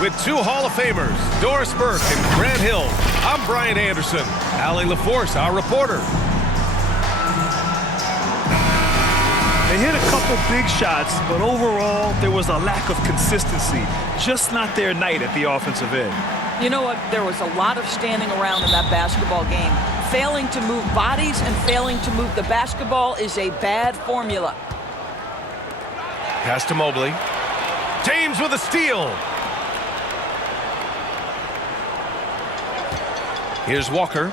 With two Hall of Famers, Doris Burke and Grant Hill, I'm Brian Anderson. Allie LaForce, our reporter. They hit a couple big shots, but overall, there was a lack of consistency. Just not their night at the offensive end. You know what? There was a lot of standing around in that basketball game. Failing to move bodies and failing to move the basketball is a bad formula. Pass to Mobley. James with a steal. Here's Walker.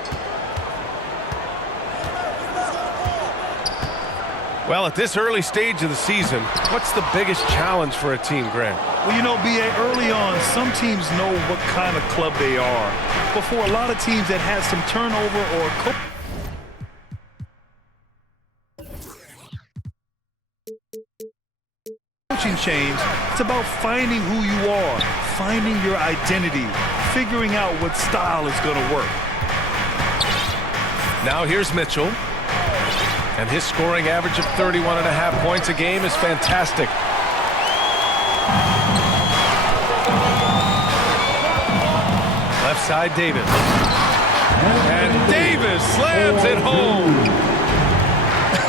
Well, at this early stage of the season, what's the biggest challenge for a team, Grant? Well, you know, B.A., early on, some teams know what kind of club they are. But for a lot of teams that had some turnover or coaching change, it's about finding who you are, finding your identity, figuring out what style is going to work. Now here's Mitchell. And his scoring average of 31.5 points a game is fantastic. Left side, Davis. And Davis slams it home.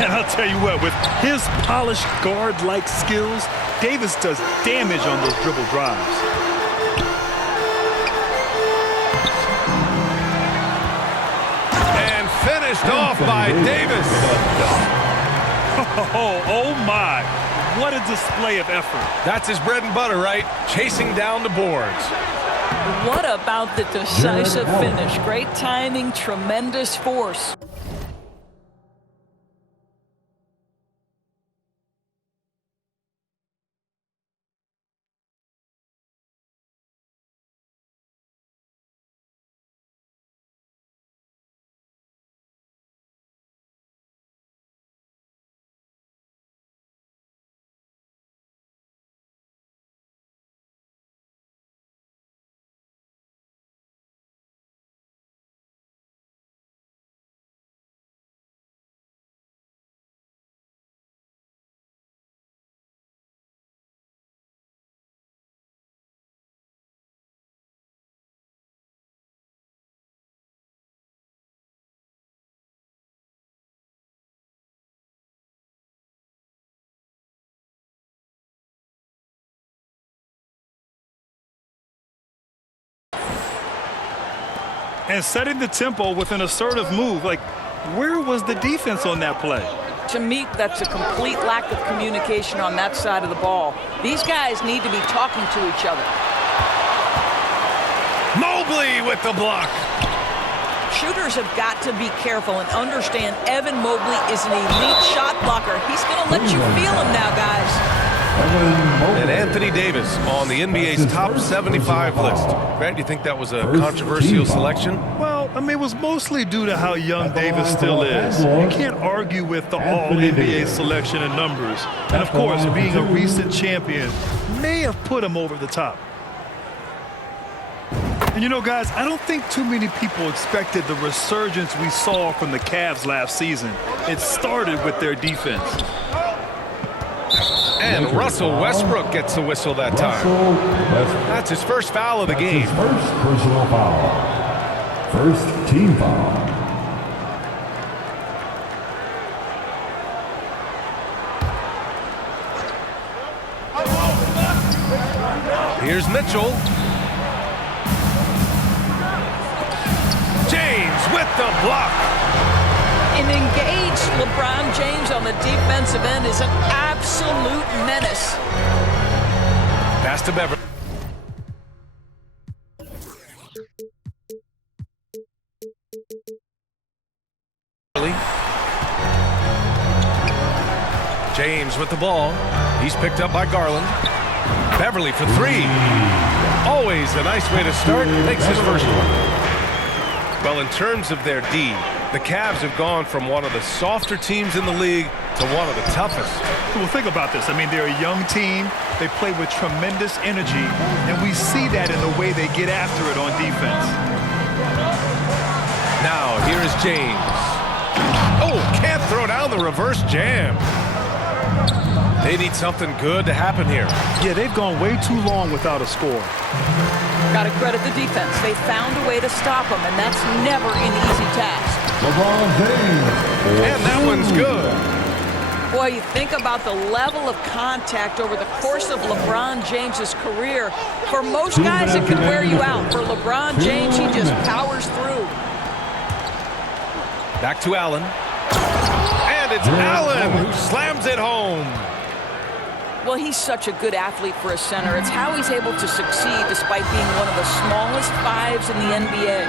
And I'll tell you what, with his polished guard-like skills, Davis does damage on those dribble drives. And finished off by Davis. Oh my, what a display of effort. That's his bread and butter, right? Chasing down the boards. What about the decisive finish? Great timing, tremendous force. And setting the tempo with an assertive move. Like, where was the defense on that play? To me, that's a complete lack of communication on that side of the ball. These guys need to be talking to each other. Mobley with the block. Shooters have got to be careful and understand Evan Mobley is an elite shot blocker. He's going to let you feel him now, guys. And Anthony Davis on the NBA's top 75 list. Grant, do you think that was a controversial selection? Well, I mean, it was mostly due to how young Davis still is. You can't argue with the all-NBA selection and numbers. And, of course, being a recent champion may have put him over the top. And, you know, guys, I don't think too many people expected the resurgence we saw from the Cavs last season. It started with their defense. And Russell Westbrook gets the whistle that time. That's his first foul of the game. First personal foul. First team foul. Here's Mitchell. James with the block. An engaged LeBron James on the defensive end is an absolute menace. Pass to Beverly. James with the ball. He's picked up by Garland. Beverly for three. Always a nice way to start. Makes his first one. Well, in terms of their D, the Cavs have gone from one of the softer teams in the league to one of the toughest. Well, think about this. I mean, they're a young team. They play with tremendous energy, and we see that in the way they get after it on defense. Now, here is James. Oh, can't throw down the reverse jam. They need something good to happen here. Yeah, they've gone way too long without a score. Got to credit the defense. They found a way to stop them, and that's never an easy task. LeBron James. And that one's good. Boy, you think about the level of contact over the course of LeBron James's career. For most guys, it could wear you out. For LeBron James, he just powers through. Back to Allen. And it's Allen who slams it home. Well, he's such a good athlete for a center. It's how he's able to succeed despite being one of the smallest fives in the NBA.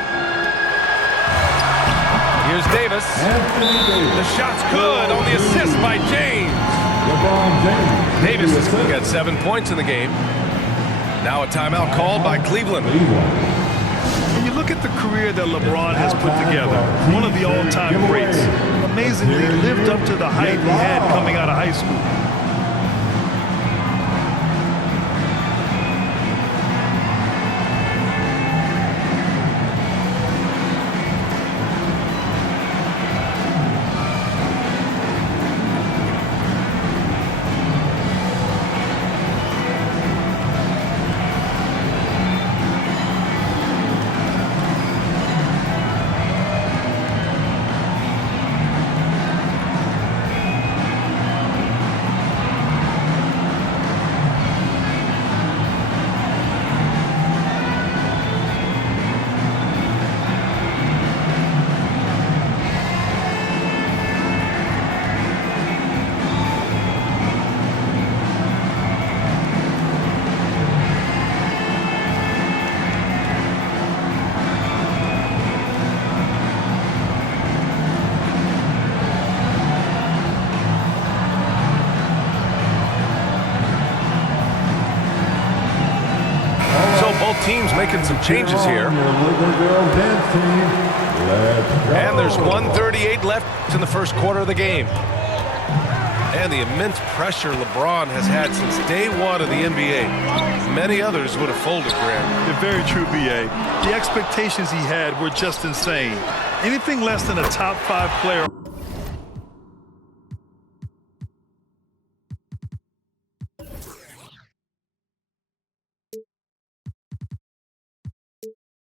Here's Davis. The shot's good on the assist by James. Davis has got 7 points in the game. Now a timeout called by Cleveland. When you look at the career that LeBron has put together, one of the all-time greats, amazingly lived up to the hype he had coming out of high school. Teams making some changes here. And there's 1:38 left in the first quarter of the game. And the immense pressure LeBron has had since day one of the NBA. Many others would have folded, Graham. They're very true, B.A. The expectations he had were just insane. Anything less than a top 5 player.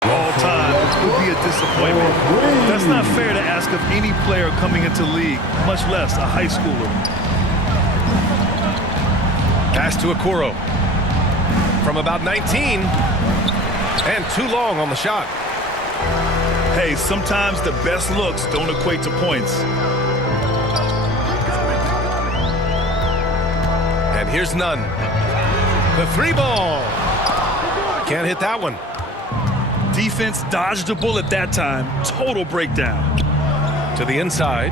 All time would be a disappointment. That's not fair to ask of any player coming into league, much less a high schooler. Pass to Okoro. From about 19. And too long on the shot. Hey, sometimes the best looks don't equate to points. And here's Nunn. The 3-ball. Can't hit that one. Defense dodged a bullet that time. Total breakdown. To the inside.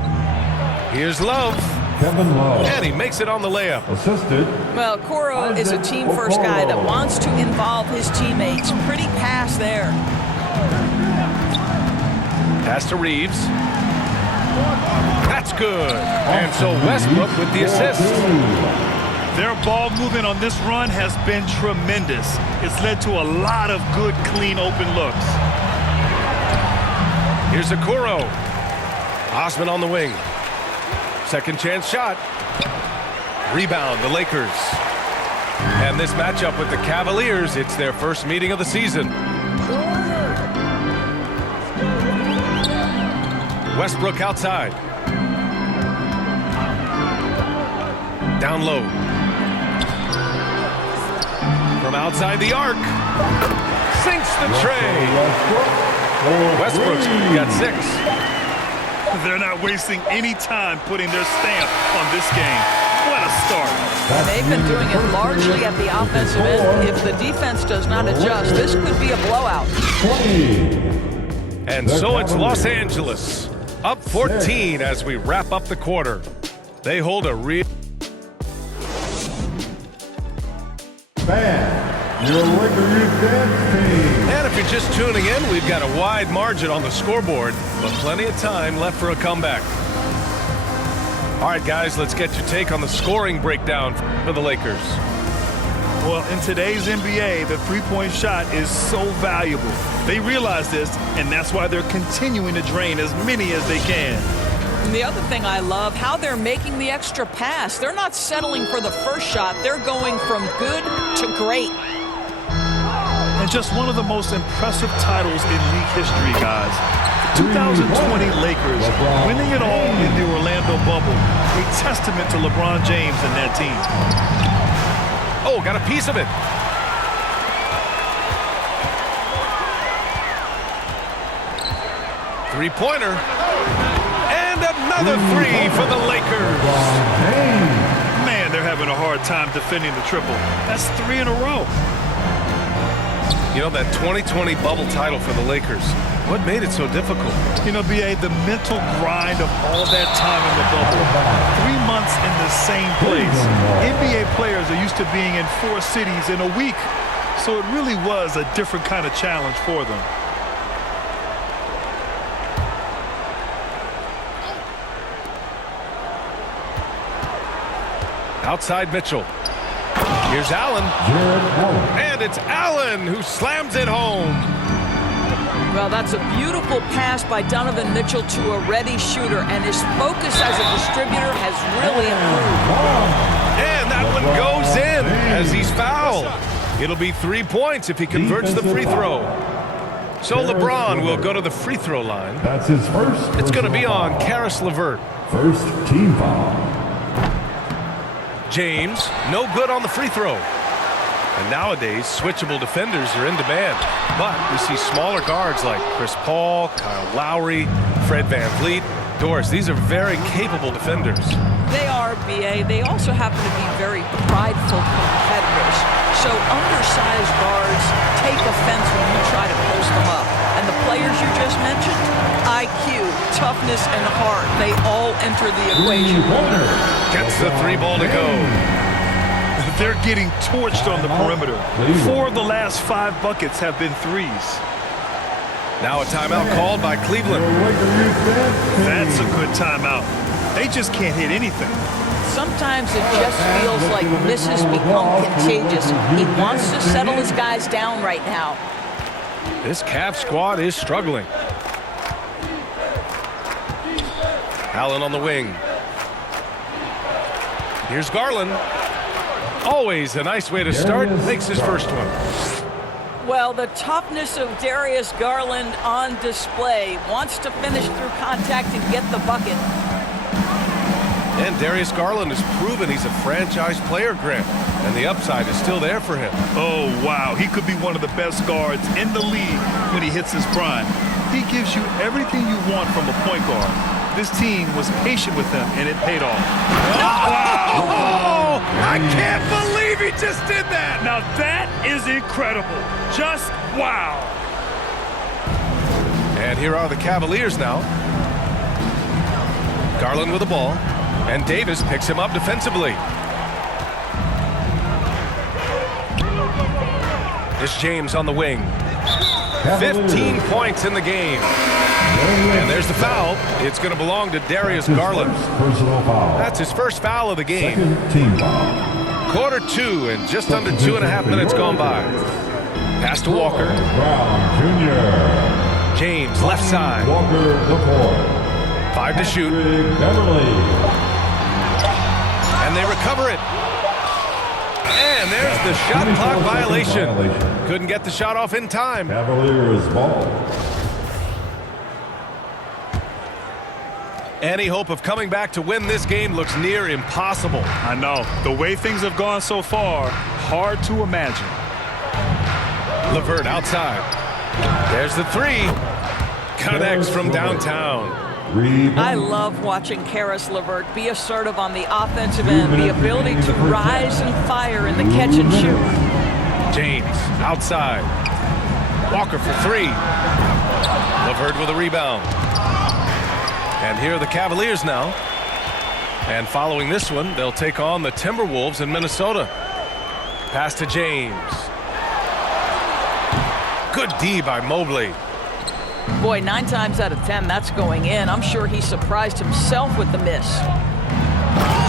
Here's Love. Kevin Love. And he makes it on the layup. Assisted. Well, Okoro is a team-first guy that wants to involve his teammates. Pretty pass there. Pass to Reeves. That's good. And so Westbrook with the assist. Their ball movement on this run has been tremendous. It's led to a lot of good, clean, open looks. Here's Okoro. Osman on the wing. Second chance shot. Rebound, the Lakers. And this matchup with the Cavaliers, it's their first meeting of the season. Westbrook outside. Down low. From outside the arc. Sinks the tray. Westbrook's got 6. They're not wasting any time putting their stamp on this game. What a start. They've been doing it largely at the offensive end. If the defense does not adjust, this could be a blowout. And so it's Los Angeles, up 14 as we wrap up the quarter. They hold a real... Your Laker Youth Dance Team. And if you're just tuning in, we've got a wide margin on the scoreboard, but plenty of time left for a comeback. All right, guys, let's get your take on the scoring breakdown for the Lakers. Well, in today's NBA, the three-point shot is so valuable. They realize this, and that's why they're continuing to drain as many as they can. And the other thing I love, how they're making the extra pass. They're not settling for the first shot. They're going from good to great. And just one of the most impressive titles in league history, guys. The 2020 Lakers winning it all in the Orlando bubble. A testament to LeBron James and that team. Oh, got a piece of it. Three-pointer. And another three for the Lakers. Man, they're having a hard time defending the triple. That's 3 in a row. You know, that 2020 bubble title for the Lakers, what made it so difficult? You know, B.A., the mental grind of all that time in the bubble. 3 months in the same place. NBA players are used to being in 4 cities in a week. So it really was a different kind of challenge for them. Outside Mitchell. Here's Allen. And it's Allen who slams it home. Well, that's a beautiful pass by Donovan Mitchell to a ready shooter, and his focus as a distributor has really improved. And that one goes in as he's fouled. It'll be 3 points if he converts the free throw. So LeBron will go to the free throw line. That's his first. It's going to be on Caris LeVert. First team foul. James, no good on the free throw. And nowadays, switchable defenders are in demand. But we see smaller guards like Chris Paul, Kyle Lowry, Fred VanVleet. Doris, these are very capable defenders. They are, B.A. They also happen to be very prideful competitors. So undersized guards take offense when you try to post them up. And the players you just mentioned, IQ, toughness, and heart, they all enter the equation. Gets the 3 ball to go. They're getting torched on the perimeter. 4 of the last 5 buckets have been threes. Now a timeout called by Cleveland. That's a good timeout. They just can't hit anything. Sometimes it just feels like misses become contagious. He wants to settle his guys down right now. This Cavs squad is struggling. Allen on the wing. Here's Garland. Always a nice way to start. Makes his first one. Well, the toughness of Darius Garland on display. Wants to finish through contact and get the bucket. And Darius Garland has proven he's a franchise player, Grant. And the upside is still there for him. Oh, wow. He could be one of the best guards in the league when he hits his prime. He gives you everything you want from a point guard. This team was patient with him, and it paid off. Oh, I can't believe he just did that. Now that is incredible. Just wow. And here are the Cavaliers now. Garland with the ball, and Davis picks him up defensively. It's James on the wing. 15 points in the game. And there's the foul. It's going to belong to Darius Garland. Personal foul. That's his first foul of the game. Second team foul. Quarter 2 and just under 2.5 minutes gone by. Pass to Walker. Brown Jr. James left side. Walker the fourth. 5 to shoot. Beverly. And they recover it. And there's the shot clock violation. Couldn't get the shot off in time. Cavaliers ball. Any hope of coming back to win this game looks near impossible. I know. The way things have gone so far, hard to imagine. LeVert outside. There's the 3. Connects from downtown. I love watching Caris LeVert be assertive on the offensive end, the ability to rise and fire in the catch and shoot. James outside. Walker for 3. LeVert with a rebound. And here are the Cavaliers now. And following this one, they'll take on the Timberwolves in Minnesota. Pass to James. Good D by Mobley. Boy, 9 times out of 10, that's going in. I'm sure he surprised himself with the miss.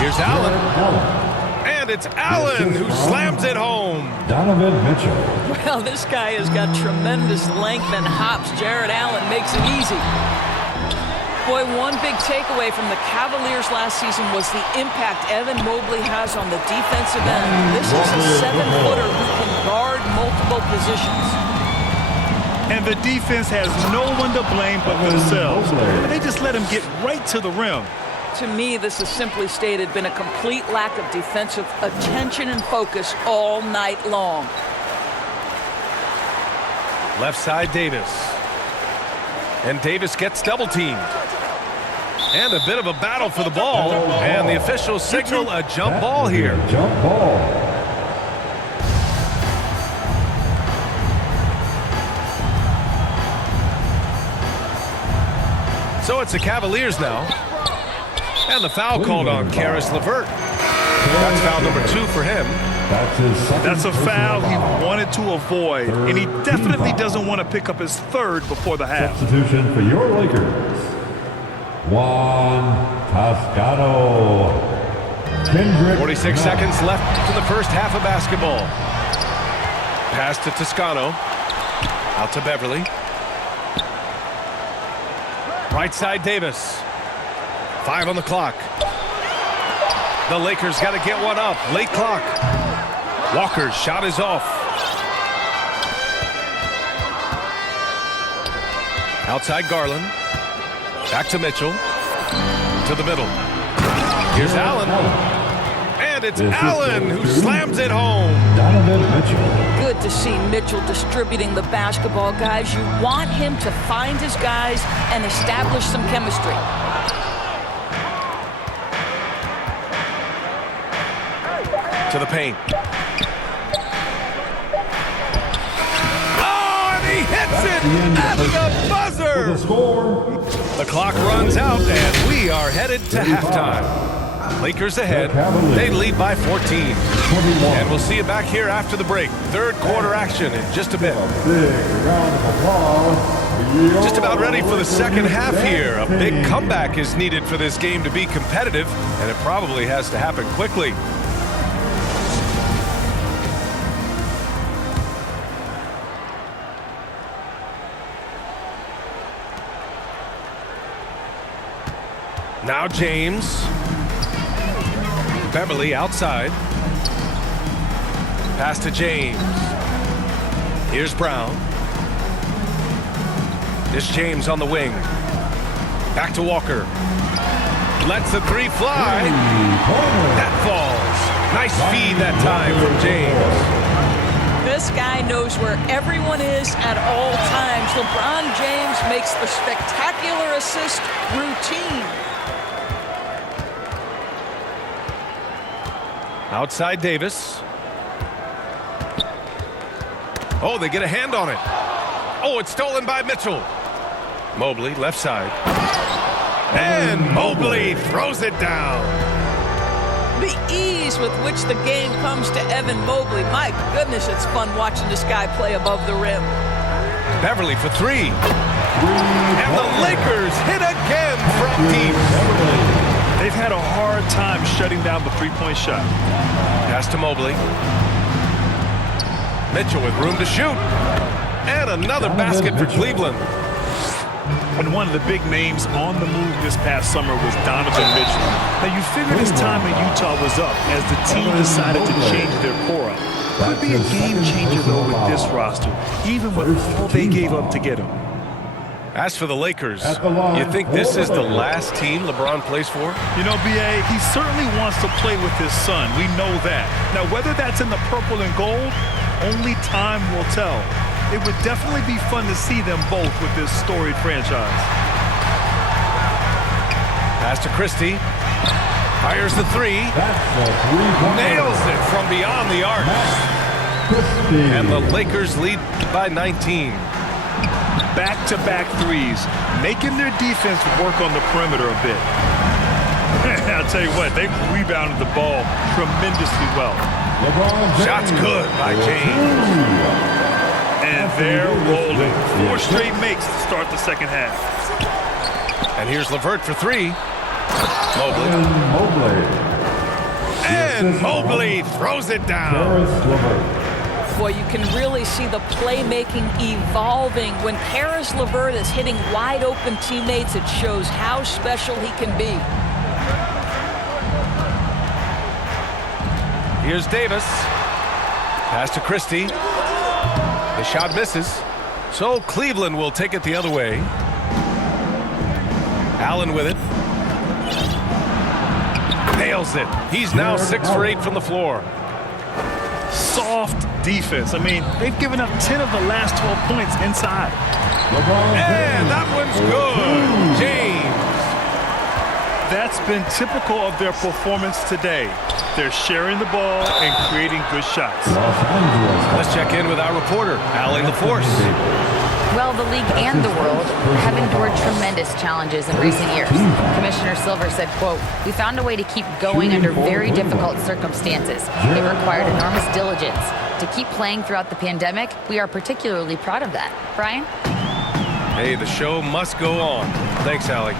Here's Allen. And it's Allen who slams it home. Donovan Mitchell. Well, this guy has got tremendous length and hops. Jared Allen makes it easy. Boy, one big takeaway from the Cavaliers last season was the impact Evan Mobley has on the defensive end. This is a 7-footer who can guard multiple positions. And the defense has no one to blame but themselves. They just let him get right to the rim. To me, this has simply stated been a complete lack of defensive attention and focus all night long. Left side, Davis. And Davis gets double teamed. And a bit of a battle for the ball. And the officials signal a jump ball here. Jump ball. So it's the Cavaliers now. And the foul called on Caris LeVert. That's foul number 2 for him. That's a foul he wanted to avoid, and he definitely doesn't want to pick up his third before the half. Substitution for your Lakers. Juan Toscano. Kendrick 46 seconds left in the first half of basketball. Pass to Toscano. Out to Beverly. Right side, Davis. 5 on the clock. The Lakers got to get one up. Late clock. Walker's shot is off. Outside Garland. Back to Mitchell. To the middle. Here's Allen. And it's Allen who slams it home. Donovan Mitchell. Good to see Mitchell distributing the basketball, guys. You want him to find his guys and establish some chemistry. To the paint. Oh, and he hits it at the buzzer. The score. The clock runs out, and we are headed to halftime. Lakers ahead. They lead by 14. And we'll see you back here after the break. Third quarter action in just a bit. Big round of applause. Just about ready for the second half here. A big comeback is needed for this game to be competitive, and it probably has to happen quickly. Now James. Beverly outside. Pass to James. Here's Brown. This James on the wing. Back to Walker. Lets the 3 fly. That falls. Nice feed that time from James. This guy knows where everyone is at all times. LeBron James makes the spectacular assist routine. Outside Davis. Oh, they get a hand on it. Oh, it's stolen by Mitchell. Mobley, left side. And Mobley throws it down. The ease with which the game comes to Evan Mobley. My goodness, it's fun watching this guy play above the rim. Beverly for 3. And the Lakers hit again from deep. They've had a hard time shutting down the three-point shot. Pass to Mobley. Mitchell with room to shoot. And another basket for Cleveland. And one of the big names on the move this past summer was Donovan Mitchell. Now, you figured his time in Utah was up as the team decided to change their core up. Could be a game changer, though, with this roster, even with all they gave up to get him. As for the Lakers, you think this is the last team LeBron plays for? You know, B.A., he certainly wants to play with his son. We know that. Now, whether that's in the purple and gold, only time will tell. It would definitely be fun to see them both with this storied franchise. Pass to Christie. Fires the 3. Nails it from beyond the arc. And the Lakers lead by 19. Back-to-back threes, making their defense work on the perimeter a bit. I'll tell you what, they rebounded the ball tremendously well. Shots good by James. And they're rolling. 4 straight makes to start the second half. And here's LeVert for 3. Mobley. And Mobley throws it down. Boy, you can really see the playmaking evolving. When Karis LeVert is hitting wide open teammates, it shows how special he can be. Here's Davis. Pass to Christie. The shot misses. So Cleveland will take it the other way. Allen with it. Nails it. He's now 6 for 8 from the floor. Soft defense. I mean, they've given up 10 of the last 12 points inside. And that one's good. James. That's been typical of their performance today. They're sharing the ball and creating good shots. Let's check in with our reporter, Allie LaForce. Well, the league and the world have endured tremendous challenges in recent years. Commissioner Silver said, quote, "We found a way to keep going under very difficult circumstances. It required enormous diligence. To keep playing throughout the pandemic, we are particularly proud of that." Brian? Hey, the show must go on. Thanks, Allie.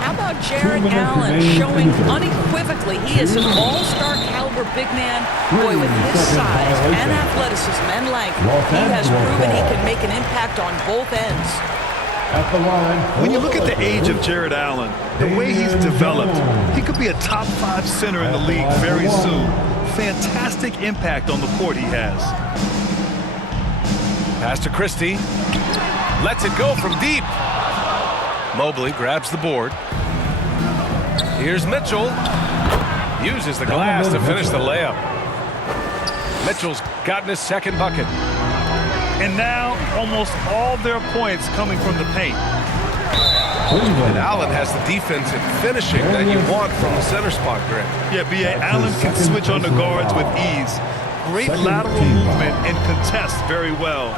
How about Jarrett Allen showing unequivocally he is an all-star caliber big man? Boy, with his size and athleticism and length, he has proven he can make an impact on both ends. At the line. When you look at the age of Jarrett Allen, the way he's developed, he could be a top 5 center in the league very soon. Fantastic impact on the court he has. Pass to Christie. Lets it go from deep. Mobley grabs the board. Here's Mitchell. Uses the glass to finish the layup. Mitchell's gotten his second bucket. And now almost all their points coming from the paint. And Allen has the defense and finishing that you want from the center spot, Greg. Yeah, B.A. Allen can switch on the guards with ease. Great lateral movement and contests very well.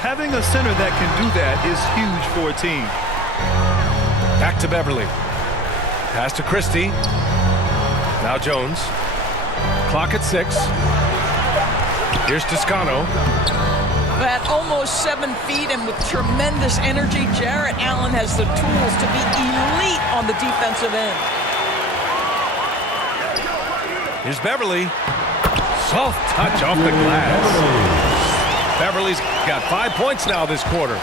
Having a center that can do that is huge for a team. Back to Beverly. Pass to Christie. Now Jones. Clock at 6. Here's Toscano. At almost 7 feet and with tremendous energy, Jarrett Allen has the tools to be elite on the defensive end. Here's Beverly. Soft touch off the glass. Beverly's got 5 points now this quarter.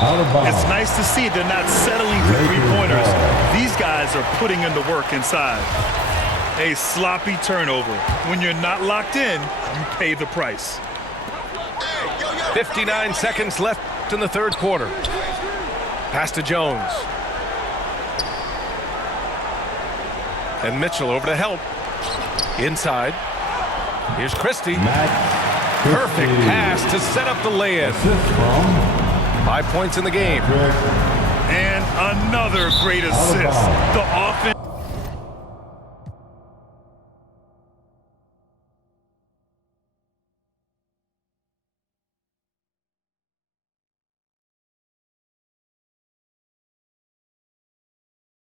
It's nice to see they're not settling for three-pointers. These guys are putting in the work inside. A sloppy turnover. When you're not locked in, you pay the price. 59 seconds left in the third quarter. Pass to Jones. And Mitchell over to help. Inside. Here's Christie. Perfect pass to set up the lay-in. 5 points in the game. And another great assist. The offense.